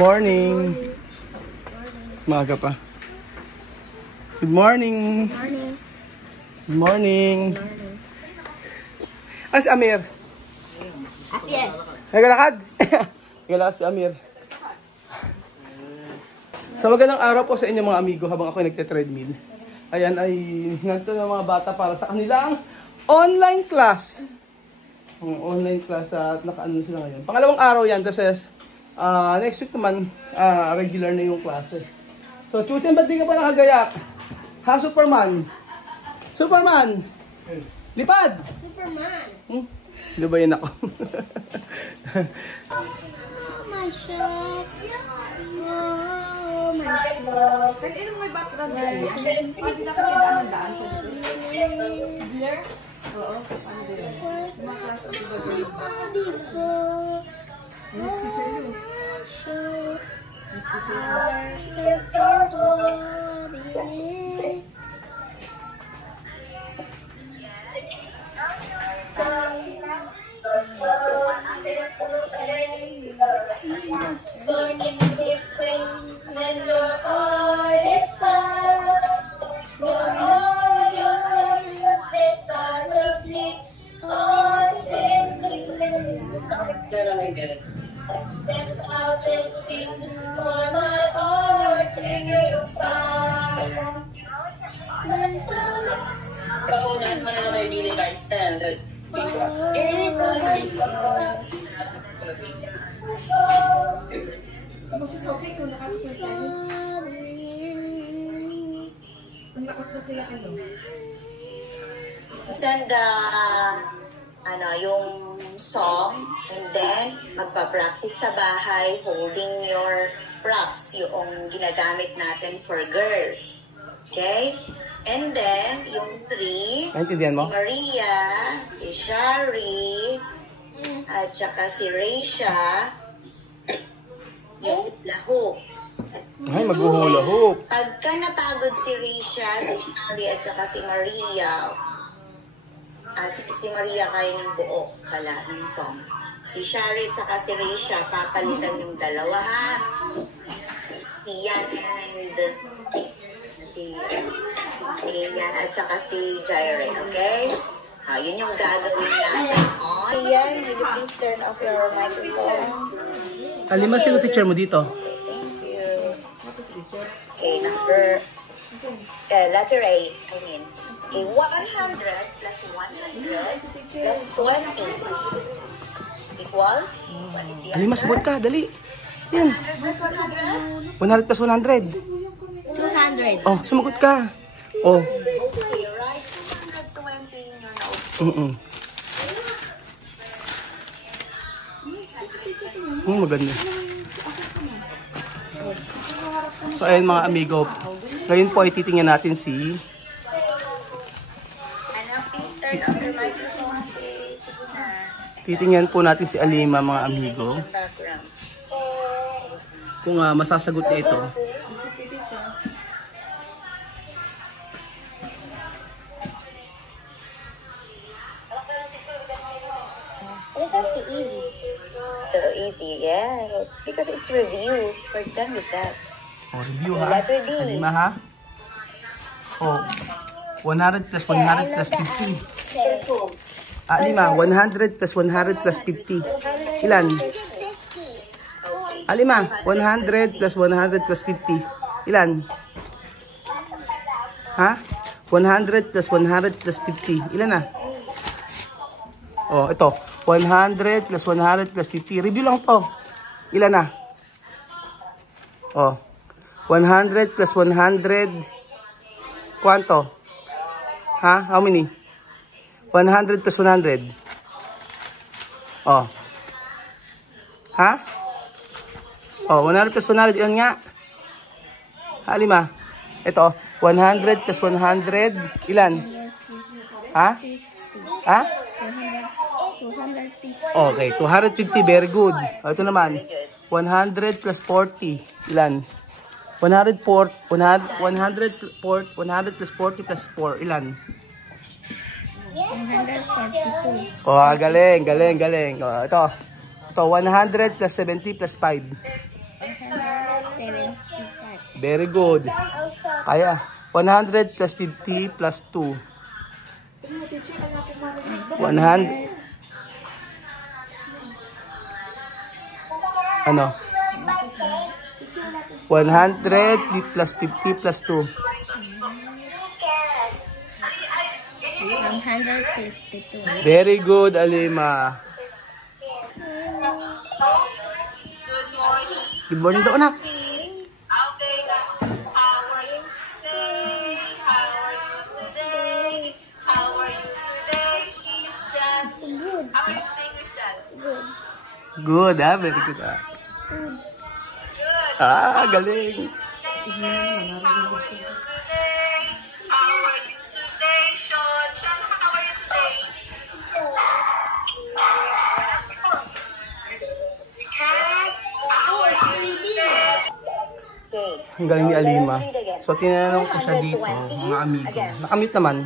morning. Maaga pa. Good morning. Good morning. Si Amir. Ayan. Nagalakad. Nagalakad si Amir. So magandang araw po sa inyo mga amigo habang ako nagte-treadmill. Ayan ay nandito ng mga bata para sa kanilang online class. Online class at nakaano sila ngayon. Pangalawang araw yan kasi next week naman regular na yung klase. So Chuchen, ba't di ka pa nakagayak? Ha, Superman? Superman! Lipad! Superman! Di ba yun ako? Oh my shot! Oh my shot! Kahit inong may background na yun, hindi na kaya daan daan sa Blur? oo, ano din. Mga class of the Miss teacher yun. Miss Tapos si Sophie, kung lakas na tayo. Ang lakas na kaya kayo. Send yung song, and then magpa-practice sa bahay holding your props, yung ginagamit natin for girls. Okay? And then, yung 3, si Maria, si Shari, at saka si Raisha, yung lahok. Ay, mag-hula hoop. Pagka napagod si Raisha, si Shari, at saka si Maria, si Maria kaya ng buo pala ng song. Si Shari at saka si Raisha, papalitan yung dalawa, ha? Si Yan and si Yan at saka si Jaire, okay? Yun yung gagawin natin. Yan, will you please turn off your microphone? Alima, sino teacher mo dito? Thank you. Okay, letter A, I mean. Okay, 100 plus 100 plus 20 equals? What is the Alima, answer? sabot ka, dali. Yan. 100 plus 100? 100 plus 100. 200. Oh, sumagot ka. Oh. Okay, right. 220 in your notebook. Maganda. So ayun mga amigo, ngayon po ay titingnan natin si Please turn off your microphone. Okay, sige na. titingnan po natin si Alima mga amigo Background. kung masasagot niya ito. It's actually easy. So easy, yes. Because it's review. We're done with that. Oh, review ha. Letter D. Alima ha. Oh, 100 plus 100 plus 50. Alima, 100 plus 100 plus 50. Ilan? Alima, 100 plus 100 plus 50. Ilan? Ha? 100 plus 100 plus 50. Ilan na? Oh, ito. 100 plus 100 plus 50. Review lang to. Ilan na? Oh. 100 plus 100. Kwanto? Ha? How many? 100 plus 100. Oh. Ha? Oh, 100 plus 100. Yan nga. Alima. Ito. 100 plus 100. Ilan? Ha? Ha? 250. Okay, 250. Very good. O, ito naman. 100 plus 40. Ilan? 100 plus 40 plus 4. Ilan? 142. Oh, galing. O, ito. Ito, 100 plus 70 plus 5. 75. Very good. Kaya, 100 plus 50 plus 2. 100. Ano? 100 plus 50 plus 2. 152. Very good, Alima. Good morning daw, anak. Okay now. How are you today? How are you today? How are you today, Christian? How are you today, Christian? Good, ah. Very good, ah. Good. Ah, galing. How are you today? How are you today, Sean? Sean, how are you today? How are you today? Ang galing ni Alima. So, tinanong ko siya dito, mga amigo. Nakamute naman.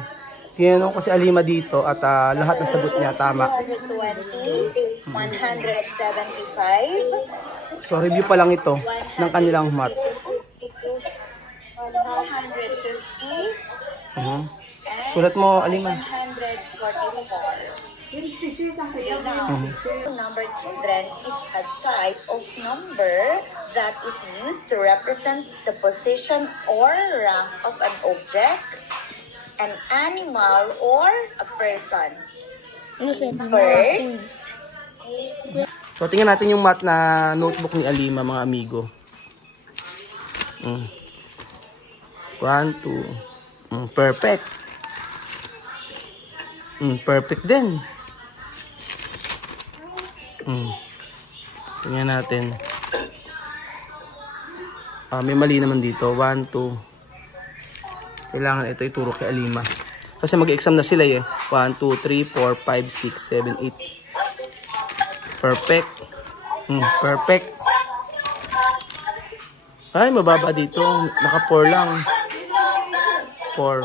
Tinanong ko si Alima dito at lahat ng sagot niya tama. 120, 175, So, review pa lang ito ng kanilang math. 150, Sulat mo, Alima. 144. Number children is a type of number that is used to represent the position or rank of an object, an animal, or a person. First, So, tingnan natin yung math na notebook ni Alima, mga amigo. 1, 2. Perfect. Perfect din. Tingnan natin. May mali naman dito. 1, 2. Kailangan ito ituro kay Alima. Kasi mag-exam na sila eh. 1, 2, 3, 4, 5, 6, 7, 8. Perfect. Perfect. Ay, mababa dito. Naka 4 lang. 4.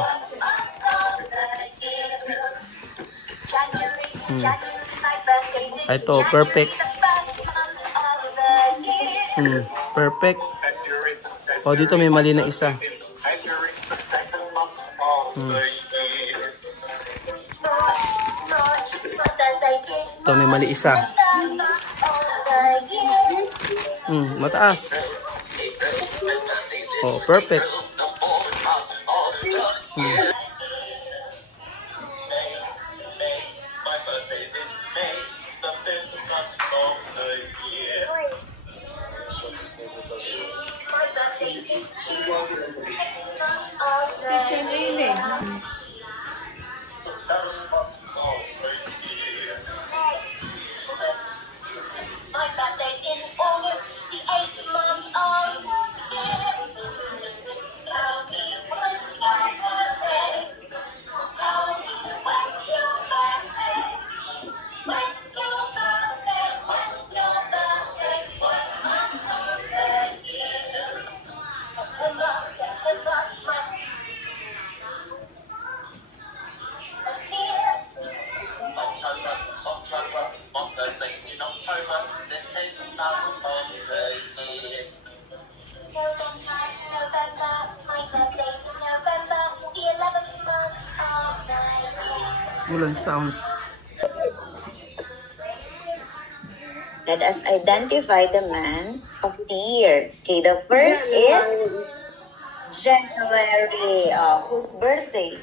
Ito, perfect. Perfect. O, dito may mali na isa. Ito, may mali isa. Mataas. O, perfect. Teacher Lily. Walang sounds. let us identify the months of the year. Okay, the first is January. Whose birthday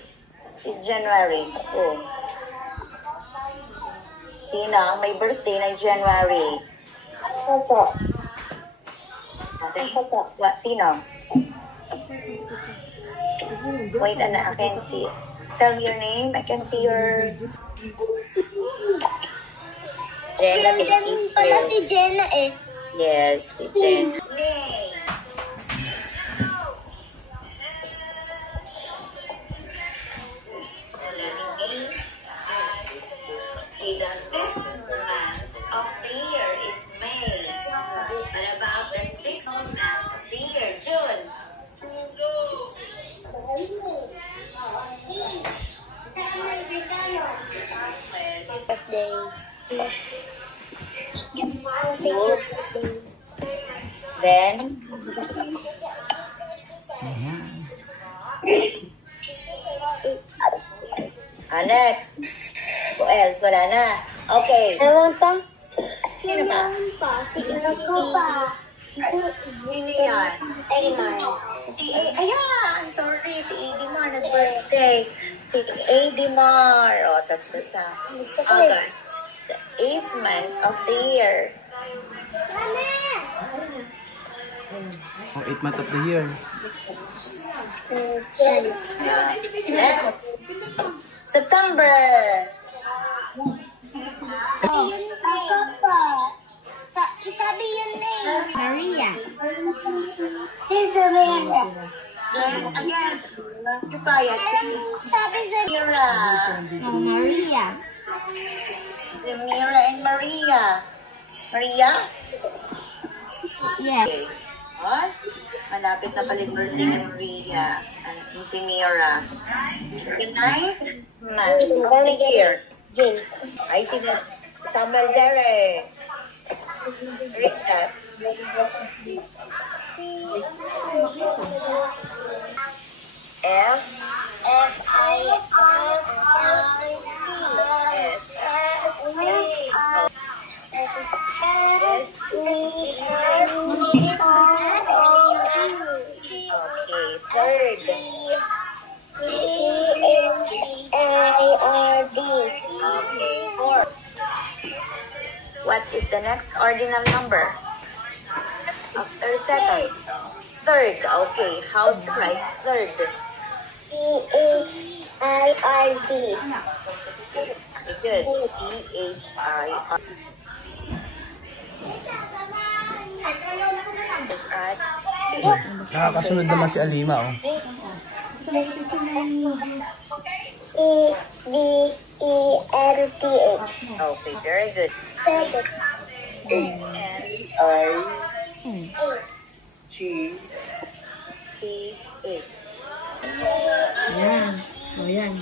is January? Oh. Sino ang may birthday na January? Ako po. Okay. What? Sino? Wait, I can see. Tell me your name. I can see your... Jenna Nandun pala si Jenna eh. Yes, si Jenna. The fifth month of the year is May. What about the sixth month of the year, June? Birthday. Then Next. Who else? Wala na. Okay. Ewan pa. Sino pa? Si Ino pa. Sino yan? Eymar. Ayan! Sorry, si Edimar nag-birthday. Si Edimar. O, touch ko sa August. The 8th month of the year. Oh, 8 month of the year. Next. September. Sabi yun na eh. Maria. Again. Quiet. Sabi sa Mira. Maria. Mira and Maria. Maria? Yes. Okay. What? Malapit na pala yung birthday ni Maria. Si Mira. The 9th month of the year. Jill. I see the Samuel Derek. Richard. F. S. Okay, third. Okay, fourth. What is the next ordinal number? After second. Third. Okay, how to write third? T-H-I-R-D. Good. T-H-I-R. Let's add. Nakakasunod naman si Alima, oh. E-B-E-N-T-H. Okay, very good. Second. N-I-G-T-H. Yan. O, yan.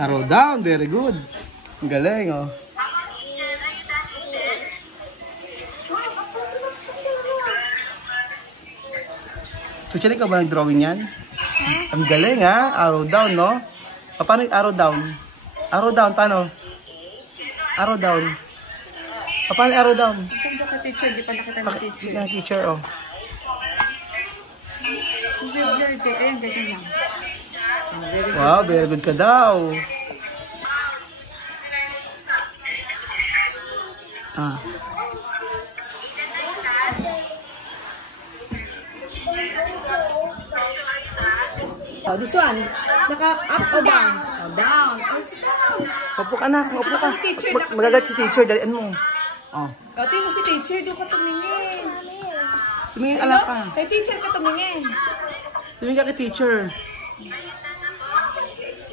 Arrow down, very good. Ang galing, oh. So, Chali, ka ba nag-drawing yan? Ang galing, ha? Arrow down, no? Paano yung arrow down? Arrow down, paano? Arrow down. Paano yung arrow down? Ito ka teacher, di pa nakita ng teacher. Yung teacher, oh. Blur, ayan, ganyan lang. Wow, very good ka daw. Ah. Oh, this one. Naka up o down? Oh, down. Upo ka na, upo ka. Teacher, Magagat si teacher, dalian mo. Oh. Kati mo si teacher, doon ka tumingin. Tumingin ka lang ka. Kay teacher ka tumingin. Tumingin ka kay teacher.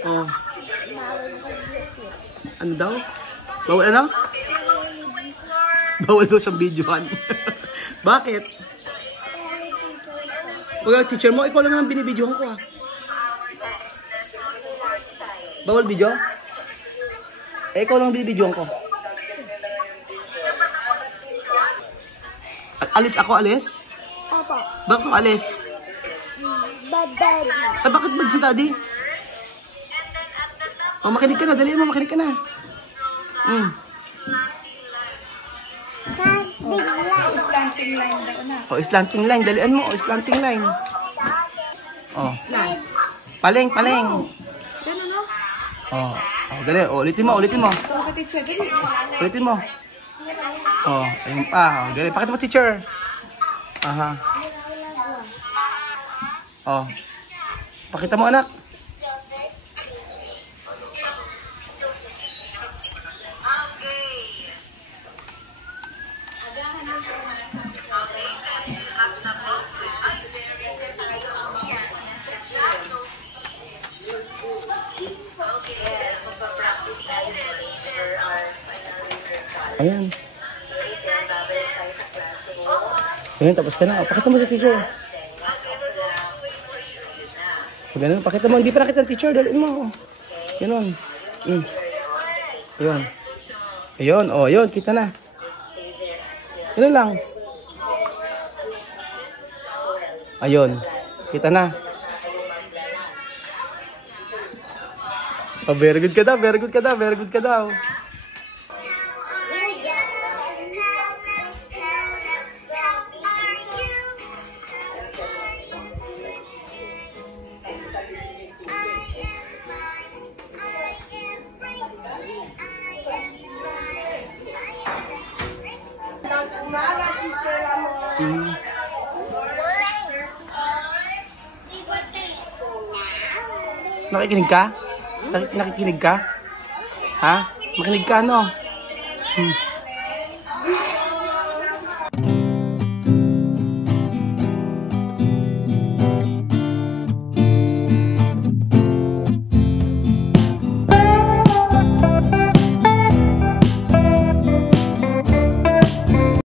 Oh. Ano daw? Bawal ano? Bawal daw siyang videohan. Bakit? Pag teacher mo, ikaw lang naman binibidyohan ko ah. Bawal video? Eh, ikaw lang binibidyohan ko. Alis ako, alis? Opo. Bakit ako alis? Bad daddy. Eh, bakit bad si daddy? Oh, makinig ka na. Dali mo, makinig ka na. Slanting line daw na. Oh, slanting line. Dalian mo. Oh, slanting line. Oh. Paleng, paleng. Yan ano? Oh. Oh, dali. Oh, ulitin mo, ulitin mo. Ito ka teacher, dali. Ulitin mo. Oh, ayun pa. Oh, dali. Pakita mo, teacher. Aha. Oh. Pakita mo, anak. Ayan. Ayan, tapos ka na. Pakita mo sa teacher. Pag ganun, pakita mo. Hindi pa nakita ng teacher. Dalhin mo. Ganun. Ayun. Ayun. O, ayun. Kita na. Ganun lang. Ayun. Kita na. Oh, very good ka daw, very good ka daw, very good ka daw. Nakikinig ka? Nakikinig ka? Ha? Makinig ka, no?